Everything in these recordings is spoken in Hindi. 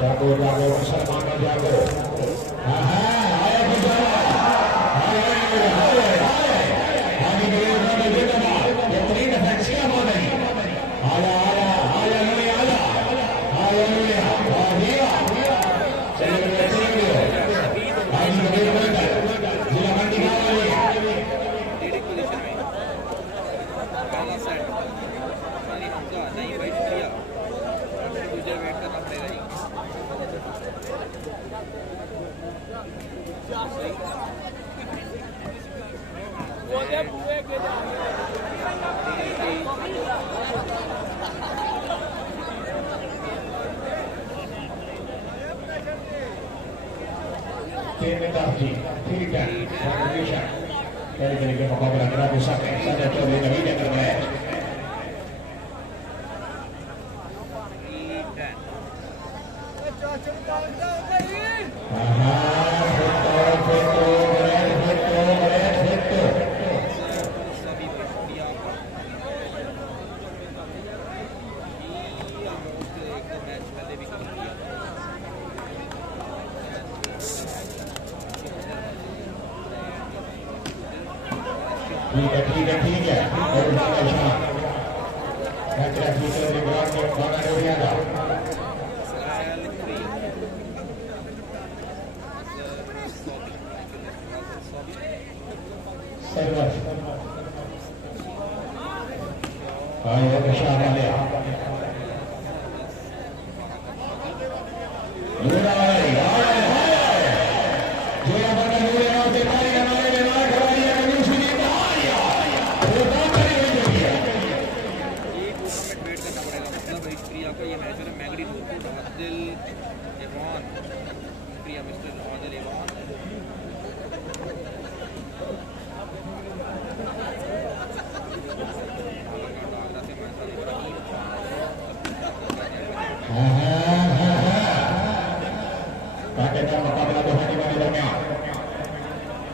जागो जागो मुसलमान जागो। आया गुजरा आगे बेहतरीन फैक्सियां हो गई। आया आया आया लोहे आया आया लोहे आया चलिए चलिए आज कबीर बनकर जिला मंडी वाले लीडिंग पोजीशन में पहला सेट खाली हमजा नहीं वेट किया दूसरे वेट करना पड़ेगा जी। ठीक है कई तरह के मुकाबला करा भी सकते हैं। सदा चौधरी नवीन कर रहे हैं ठीक है ठीक है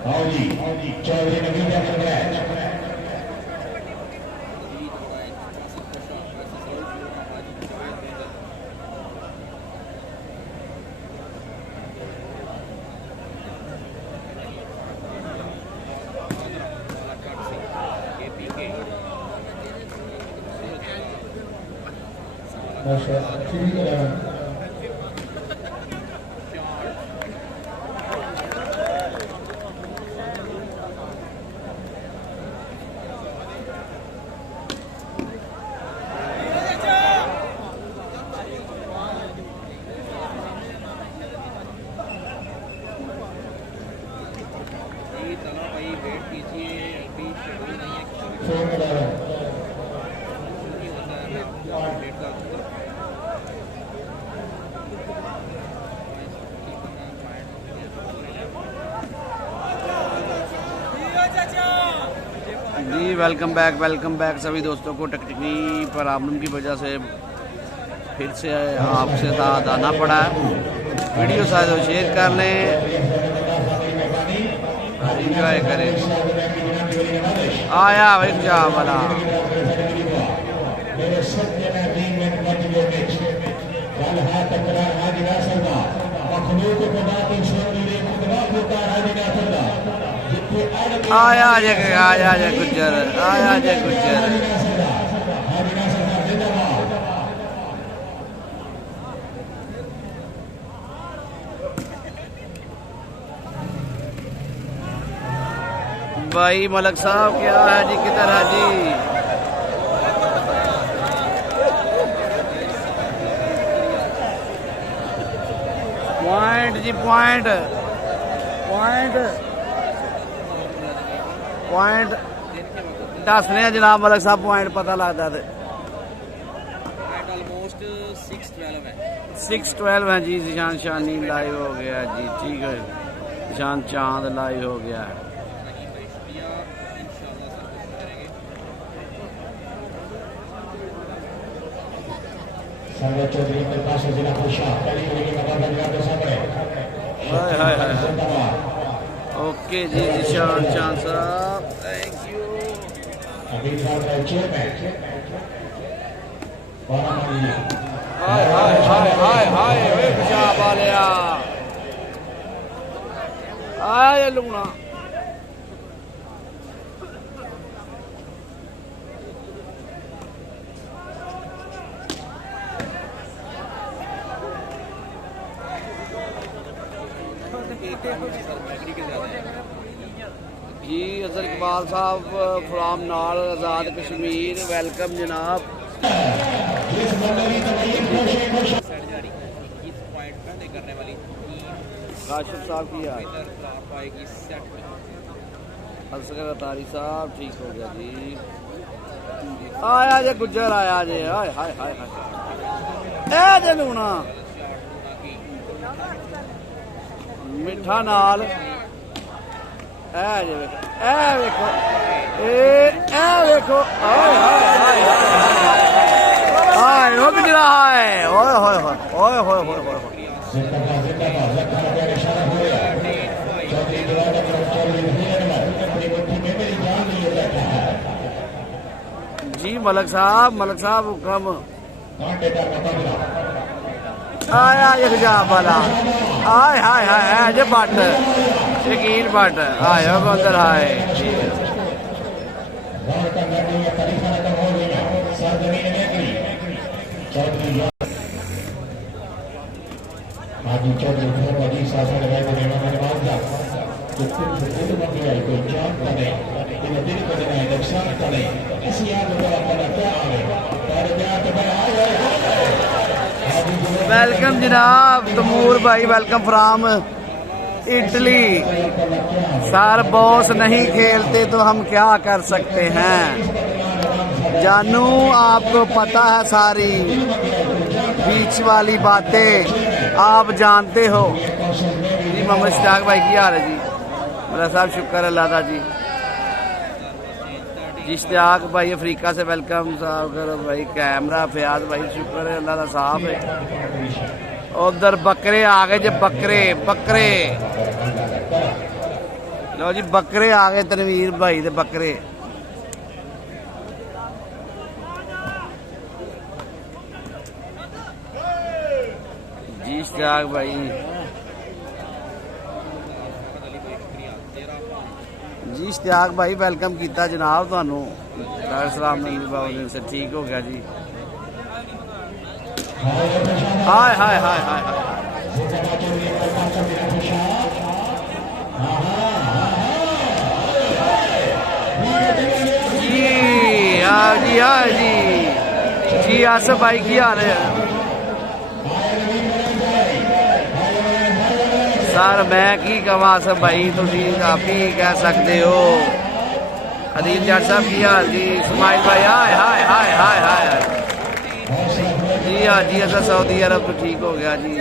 और चौधरी नवीन कर रहे हैं जी। वेलकम बैक सभी दोस्तों को। टेक्निकली प्रॉब्लम की वजह से फिर से आपसे साथ आना पड़ा है। वीडियो शायद शेयर कर लें, एंजॉय करें। आया भाई क्या वाला आया जय गुज्जर, आया जय गुज्जर। भाई मलक साहब क्या है जी, किधर है जी? पॉइंट जी, पॉइंट दस रहे जनाब मलक साहब। पॉइंट पता लगता है 6-12 है जी। निशान शानी लाइव हो गया जी, ठीक है। निशान चांद लाइव हो गया है। ओके जी निशान चांद साहब, थैंक यू। हाय हाय हाय हाय हाय लिया। आया ये लूना जी। अजहर इकबाल साहब फ्राम नाल आज़ाद कश्मीर, वेलकम जनाब। काशिफ साहब की यार असगर अतारी साहब ठीक हो गया जी। आया जे गुज्जर आया जे। हाय हाय हाय हाय ए जे लूना मिठा नाल ए जे वेखो ए वेखो हाय हाय हाय हाय हो गुजरा हाय ओए होए होए ओए होए होए होए जी। मलक साहब हुक्म आया यकजाब वाला। हाय हाय हाय जे बट यकीन बट आयो अंदर हाय। Haji Chaudhry Haji Sasar Rai ko nema mane maafda to khud mandi ai ko jaam kare to dil ko dena nuksan kare isi yaad ko apna kya aave par kya to bhai welcome जनाब तमूर भाई, welcome from Italy. Sir boss नहीं खेलते तो हम क्या कर सकते हैं जानू, आपको पता है सारी बीच वाली बातें आप जानते हो जी। मोहम्मद इश्तियाक भाई की हाल है जी? मेरा साहब शुक्र अल्लाह का जी। इश्तियाक भाई अफ्रीका से वेलकम साहब करो भाई। कैमरा फयाज भाई शुक्र है अल्लाह का साहब है। उधर बकरे आ गए जी, बकरे बकरे लो जी, बकरे आ गए तनवीर भाई दे बकरे। जी इश्तियाक भाई जी इश्तियाक भाई वेलकम किया जनाब थानू। सलाम बाबू से ठीक हो गया जी। हाय हाय हाय हाय हाय जी हाँ जी हाँ जी जी। आसफ भाई की हाल है सर? मैं की कहा आसफ भाई, तुम आप ही कह सकते हो। अदील जट साहब की हाल जी? इस्माइल भाई हाय हाय हाय हाय हाय जी हाँ जी। ऐसा सऊदी अरब तो ठीक हो गया जी।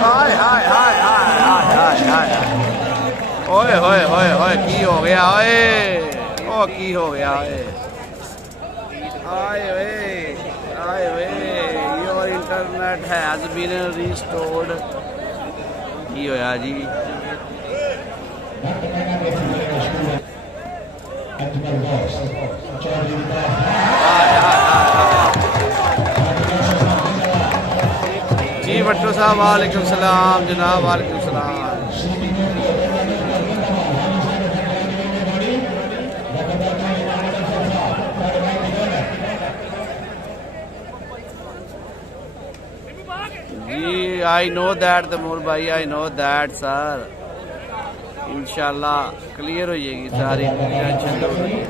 हाय हाय हाय हाय हाय हाय हाय ओए होए होए होए की हो गया ओए ओ की हो गया ओए आए ओए आए ओए your internet has been restored की होया जी। जी भट्टो साहब वालेकुम सलाम जनाब, वालेकुम सलाम। जी आई नो दैट तमूर भाई, आई नो दैट सर। इंशाल्लाह क्लियर हो जाएगी सारी टेंशन दूर हो जाएगी।